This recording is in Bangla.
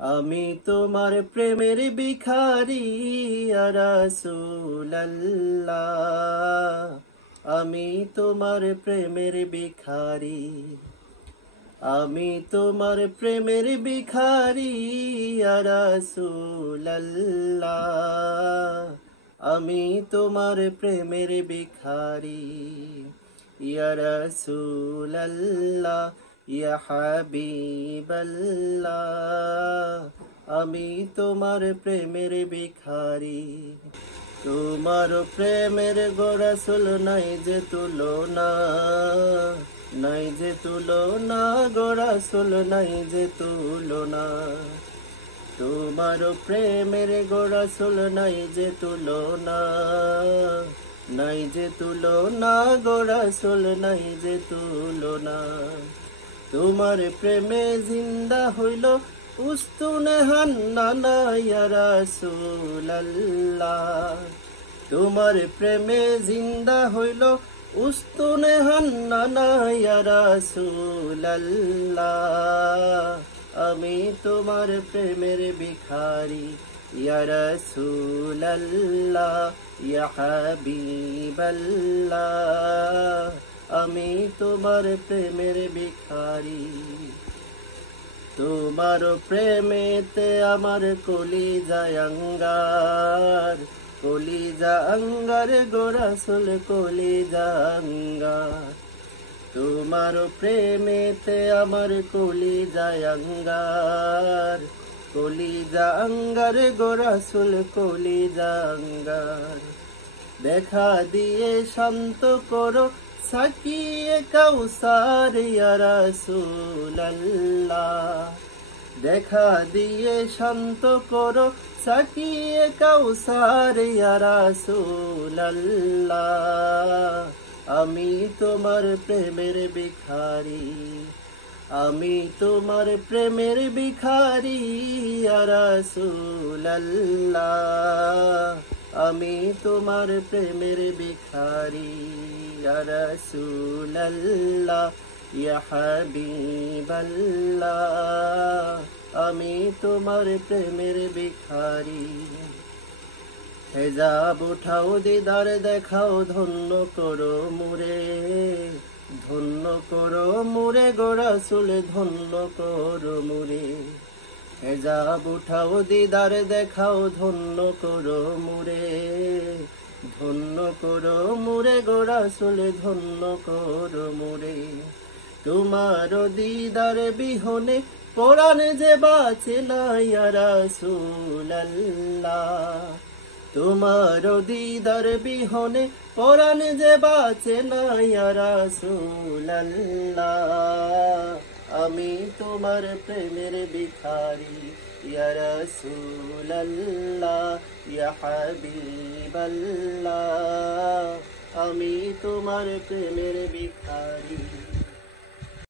আমি তোমার প্রেমের ভিখারি ইয়া রাসূলুল্লাহ, আমি তোমার প্রেমের ভিখারি, আমি তোমার প্রেমের ভিখারি ইয়া রাসূলুল্লাহ, আমি তোমার প্রেমের ভিখারি ইয়া রাসূলুল্লাহ, ইয়া হাবিবাল্লাহ, আমি তোমার প্রেমের ভিখারি। তোমার প্রেমের গোরাসুল নাই যে তুলনা, নাই যে তুলনা, গোরাসুল নাই যে তুলনা। তোমার প্রেমের গোরাসুল নাই যে তুলনা, নাই যে তুলনা, গোরাসুল নাই যে তুলনা। তোমার প্রেমে জিন্দা হইল উস্তুনে হান্নানা ইয়া রাসূলুল্লাহ, তোমার প্রেমে জিন্দা হইল উস্তুনে হান্নানা ইয়া রাসূলুল্লাহ, আমি তোমার প্রেমের ভিখারি ইয়া রাসূলুল্লাহ, ইয়া হাবিবাল্লাহ, আমি তোমার প্রেমের ভিখারি। তোমার প্রেমেতে আমার কলিজা আঙ্গার, কলিজা আঙ্গার গো রাসূল কলিজা আঙ্গার। তোমার প্রেমেতে আমার কলিজা আঙ্গার, কলিজা আঙ্গার গো রাসূল কলিজা আঙ্গার। দেখা দিয়ে শান্ত করো সাকিয়ে কাউসার ইয়া রাসূলুল্লাহ, দেখা দিয়ে শান্ত করো সাকিয়ে কাউসার ইয়া রাসূলুল্লাহ, আমি তোমার প্রেমের ভিখারি, আমি তোমার প্রেমের ভিখারি ইয়া রাসূলুল্লাহ, আমি তোমার প্রেমের ভিখারি ইয়া রাসূলুল্লাহ, ইয়া হাবিবাল্লাহ, আমি তোমার প্রেমের ভিখারি। হেজাব উঠাও দিদার দেখাও ধন্য করো মুরে, ধন্য করো মুরে গো রাসূল ধন্য করো মুরে। হেজাব উঠাও দিদার দেখাও ধন্য করো মুরে, ধন্য করো মুরে গো রাসূল ধন্য করো মুরে। তোমার দিদার বিহনে পরাণ যে বাঁচে না ইয়া রাসূলুল্লাহ, তোমার দিদার বিহনে পরাণ যে বাঁচে না ইয়া রাসূলুল্লাহ, আমি তোমার প্রেমের ভিখারি ইয়া রাসূলুল্লাহ, ইয়া হাবিবাল্লাহ, আমি তোমার প্রেমের ভিখারি।